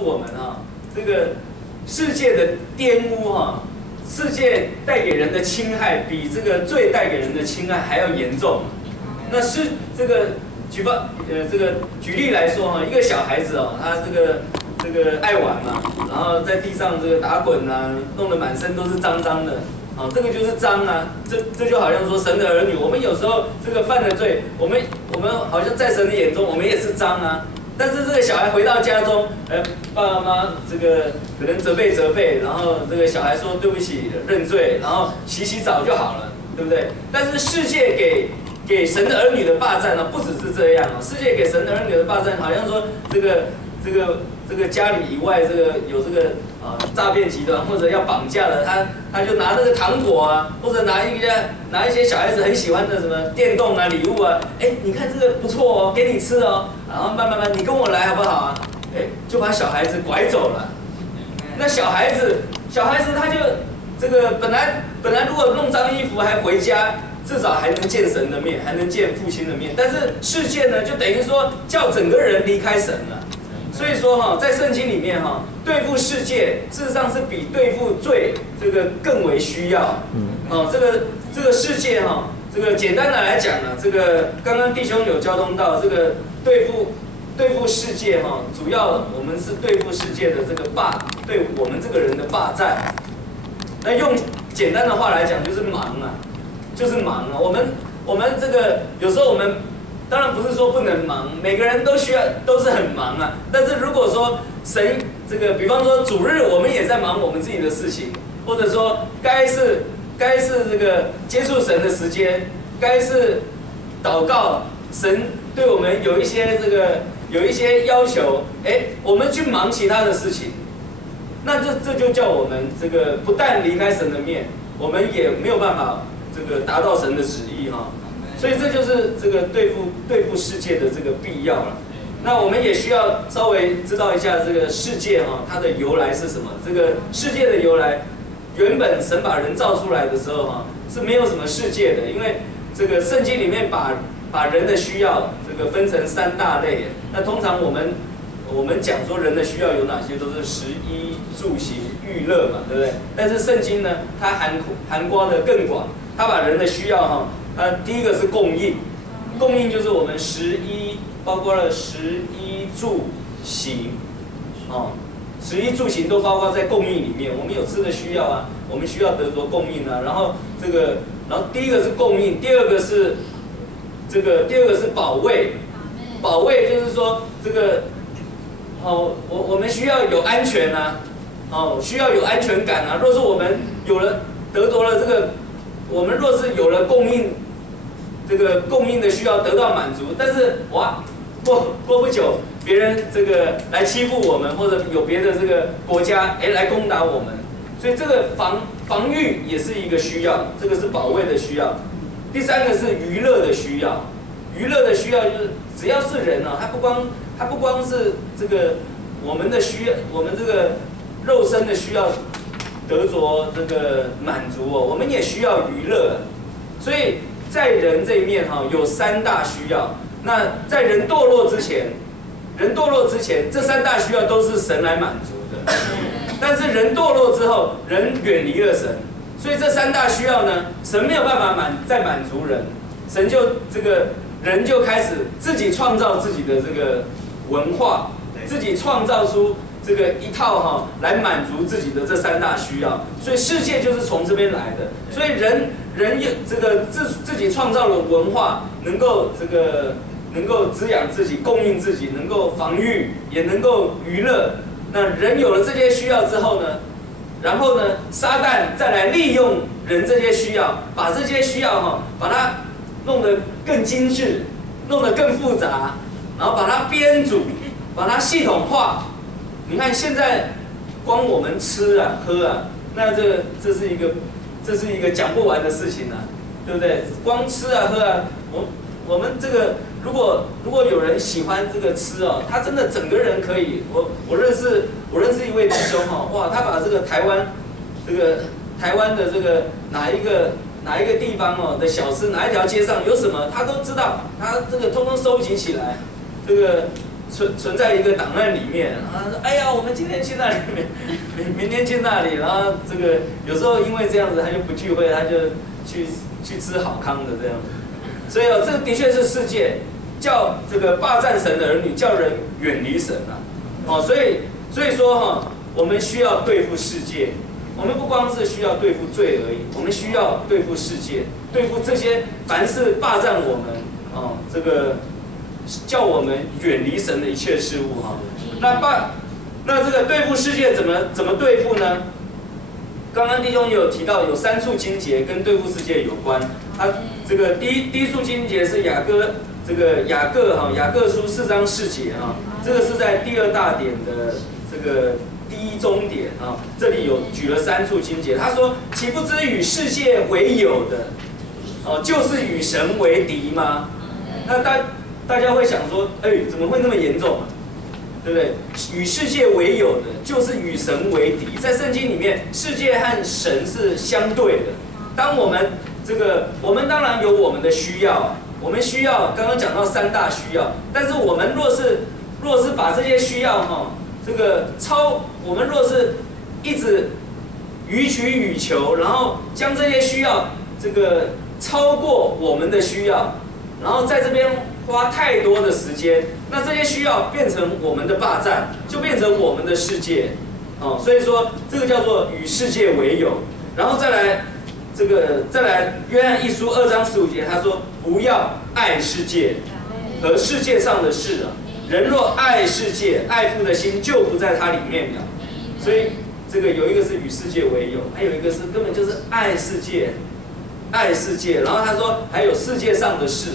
诉我们这个世界的玷污世界带给人的侵害比这个罪带给人的侵害还要严重。那是这个举例来说一个小孩子他这个爱玩嘛，然后在地上这个打滚啊，弄得满身都是脏脏的。这个就是脏啊，这就好像说神的儿女，我们有时候这个犯了罪，我们好像在神的眼中，我们也是脏啊。但是这个小孩回到家中，爸爸妈妈这个可能责备，然后这个小孩说对不起，认罪，然后洗澡就好了，对不对？但是世界给神的儿女的霸占不只是这样世界给神的儿女的霸占，好像说这个家里以外有这个诈骗集团或者要绑架了他就拿那个糖果啊，或者拿一些小孩子很喜欢的什么电动啊礼物啊，你看这个不错给你吃然后慢慢你跟我来好不好啊？就把小孩子拐走了。那小孩子他就这个本来如果弄脏衣服还回家，至少还能见神的面，还能见父亲的面。但是世界呢，就等于说叫整个人离开神了。所以说在圣经里面对付世界，事实上是比对付罪这个更为需要。这个世界这个简单的来讲呢，这个刚刚弟兄有交通到这个对付世界主要我们是对付世界的这个对我们这个人的霸占。那用简单的话来讲，就是忙啊，我们这个有时候我们。当然不是说不能忙，每个人都是很忙啊。但是如果说神这个，比方说主日我们也在忙我们自己的事情，或者说该是这个接触神的时间，该是祷告，神对我们有一些要求，我们去忙其他的事情，那这就叫我们这个不但离开神的面，我们也没有办法这个达到神的旨意所以这就是这个对付世界的这个必要了。那我们也需要稍微知道一下这个世界它的由来是什么。这个世界的由来，原本神把人造出来的时候是没有什么世界的，因为这个圣经里面把人的需要这个分成3大类。那通常我们讲说人的需要有哪些，都是食衣住行娱乐嘛，对不对？但是圣经呢，它涵盖的更广，它把人的需要第一个是供应就是我们食衣，包括了食衣住行，食衣住行都包括在供应里面。我们有吃的需要啊，我们需要得着供应啊。然后第一个是供应，第二个是保卫，保卫就是说这个我们需要有安全啊，需要有安全感啊。若是我们得着了这个。我们若是有了供应的需要得到满足，但是过不久，别人这个来欺负我们，或者有别的这个国家来攻打我们，所以这个防御也是一个需要，这个是保卫的需要。第3个是娱乐的需要，娱乐的需要就是只要是人他不光是这个我们的需要，我们这个肉身的需要。得着这个满足我们也需要娱乐，所以在人这一面有3大需要。那在人堕落之前，这3大需要都是神来满足的。但是人堕落之后，人远离了神，所以这3大需要呢，神没有办法再满足人，神就人就开始自己创造自己的这个文化，自己创造出。这个一套来满足自己的这3大需要，所以世界就是从这边来的。所以人有这个自己创造了文化，能够滋养自己、供应自己，能够防御，也能够娱乐。那人有了这些需要之后呢，然后呢，撒旦再来利用人这些需要，把这些需要把它弄得更精致，弄得更复杂，然后把它编组，把它系统化。你看现在光我们吃啊喝啊，那这是一个讲不完的事情啊，对不对？光吃啊喝啊，我们这个如果有人喜欢这个吃他真的整个人可以。我认识一位弟兄哇，他把这个台湾的这个哪一个地方的小吃，哪一条街上有什么他都知道，他这个通通收集起来，存在一个档案里面啊，哎呀，我们今天去那里，明天去那里，然后这个有时候因为这样子，他就不聚会，他就去吃好康的这样子。所以哦，这个的确是世界叫这个霸占神的儿女，叫人远离神啊。哦，所以说哈，我们需要对付世界。我们不光是需要对付罪而已，我们需要对付世界，对付这些凡是霸占我们哦，这个叫我们远离神的一切事物哈。那这个对付世界怎么对付呢？刚刚弟兄也有提到，有3处经节跟对付世界有关。他这个第一处经节是雅各书4章4节啊，这个是在第2大点的这个第一中点啊，这里有举了3处经节。他说：“岂不知与世界为友的，哦，就是与神为敌吗？”那大家会想说，哎，怎么会那么严重啊？对不对？与世界为友的，就是与神为敌。在圣经里面，世界和神是相对的。当我们我们当然有我们的需要，我们需要刚刚讲到3大需要，但是我们若是把这些需要哈，我们若是一直予取予求，然后将这些需要超过我们的需要，然后在这边花太多的时间，那这些需要变成我们的霸占，就变成我们的世界，哦，所以说这个叫做与世界为友。然后再来约翰1书2章15节，他说不要爱世界和世界上的事啊，人若爱世界，爱父的心就不在它里面了。所以这个有一个是与世界为友，还有一个是根本就是爱世界。然后他说还有世界上的事，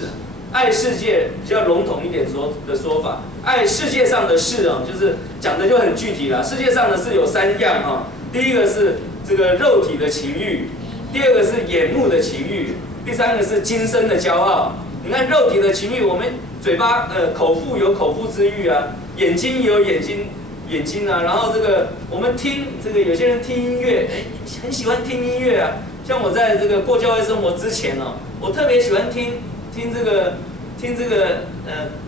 爱世界比较笼统一点的说法，爱世界上的事啊，就是讲的就很具体了。世界上的事有3样啊，第一个是这个肉体的情欲，第二个是眼目的情欲，第3个是今生的骄傲。你看肉体的情欲，我们嘴巴口腹有口腹之欲啊，眼睛有眼睛啊，然后我们听有些人听音乐，很喜欢听音乐啊。像我在过教会生活之前哦，我特别喜欢听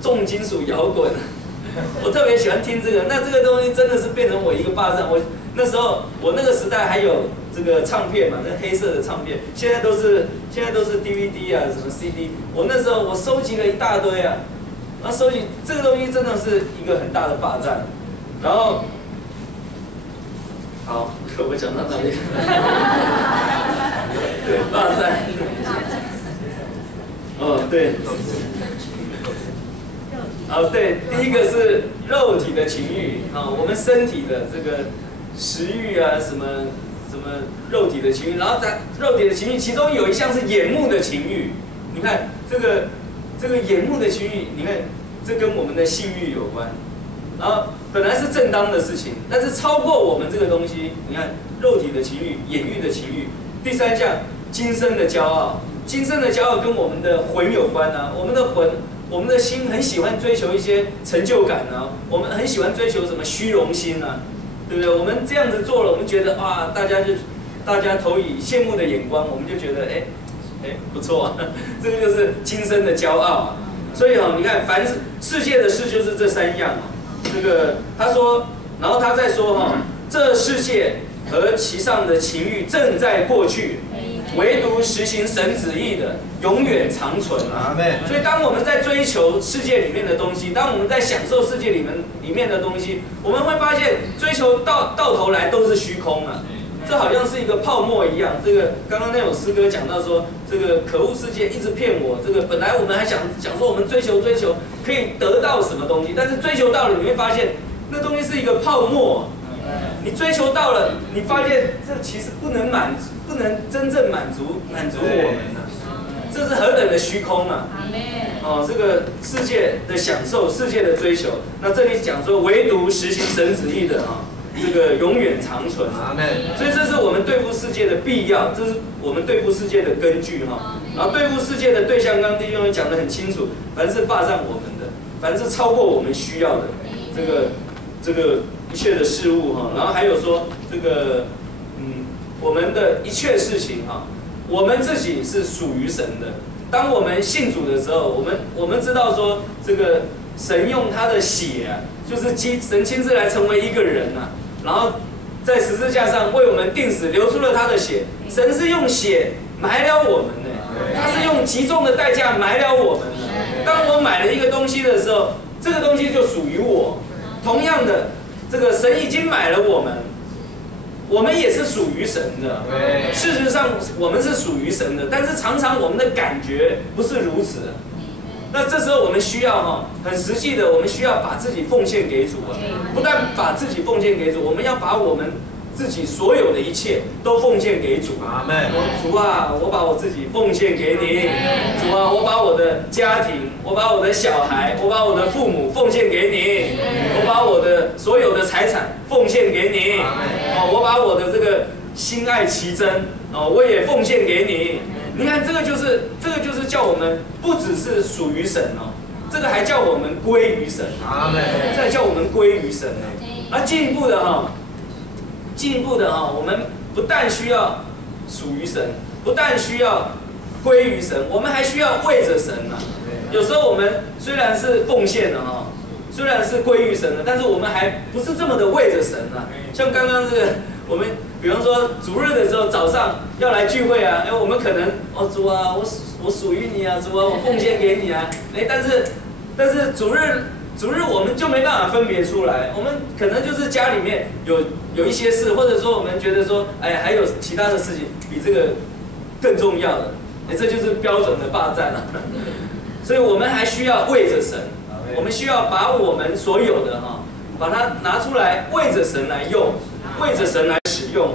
重金属摇滚，我特别喜欢听这个。那这个东西真的是变成我一个霸占。那时候我那个时代还有唱片嘛，那黑色的唱片，现在都是 DVD 啊，什么 CD。我那时候我收集了一大堆啊，然后收集这个东西真的是一个很大的霸占。然后，好，我讲到哪里？对，霸占。哦，对。哦，对，第一个是肉体的情欲啊，我们身体的食欲啊，什么肉体的情欲，然后肉体的情欲，其中有一项是眼目的情欲。你看这个眼目的情欲，你看这跟我们的性欲有关。然后本来是正当的事情，但是超过我们这个东西，你看肉体的情欲、眼欲的情欲。第3项，今生的骄傲。今生的骄傲跟我们的魂有关啊，我们的心很喜欢追求一些成就感啊，我们很喜欢追求什么虚荣心啊，对不对？我们这样子做了，我们觉得啊，大家投以羡慕的眼光，我们就觉得不错啊，这个就是今生的骄傲啊。所以你看，凡是世界的事就是这3样啊。他说，然后他再说这世界和其上的情欲正在过去，唯独实行神旨意的永远长存啊。所以当我们在追求世界里面的东西，当我们在享受世界里面的东西，我们会发现追求到头来都是虚空啊。这好像是一个泡沫一样。刚刚那首诗歌讲到说，可恶世界一直骗我。本来我们还想说我们追求可以得到什么东西，但是追求到了，你会发现那东西是一个泡沫。你追求到了，你发现这其实不能真正满足我们啊。这是何等的虚空啊！这个世界的享受，世界的追求。那这里讲说，唯独实行神旨意的永远长存。所以这是我们对付世界的必要，这是我们对付世界的根据然后对付世界的对象，刚刚弟兄讲得很清楚，凡是霸占我们的，凡是超过我们需要的，这个一切的事物然后还有说我们的一切事情我们自己是属于神的。当我们信主的时候，我们知道说神用他的血啊，就是神亲自来成为一个人啊，然后在十字架上为我们定死，流出了他的血。神是用血买了我们呢，他是用极重的代价买了我们呢。当我买了一个东西的时候，这个东西就属于我。同样的，这个神已经买了我们，我们也是属于神的。事实上，我们是属于神的，但是常常我们的感觉不是如此的。那这时候我们需要很实际的，我们需要把自己奉献给主啊！不但把自己奉献给主，我们要把我们自己所有的一切都奉献给主。阿们。主啊，我把我自己奉献给你。主啊，我把我的家庭，我把我的小孩，我把我的父母奉献给你。我把我的所有的财产奉献给你。我把我的这个心爱奇珍我也奉献给你。你看，这个就是叫我们不只是属于神这个还叫我们归于神。阿门。再叫我们归于神那进一步的我们不但需要属于神，不但需要归于神，我们还需要为着神有时候我们虽然是奉献的虽然是归于神的，但是我们还不是这么的为着神像刚刚这个我们。比方说主日的时候早上要来聚会啊，我们可能主啊，我属于你啊，主啊，我奉献给你啊，但是主日我们就没办法分别出来，我们可能就是家里面有一些事，或者说我们觉得说，还有其他的事情比这个更重要的，这就是标准的霸占了。所以我们还需要为着神，我们需要把我们所有的把它拿出来为着神来用，为着神来使用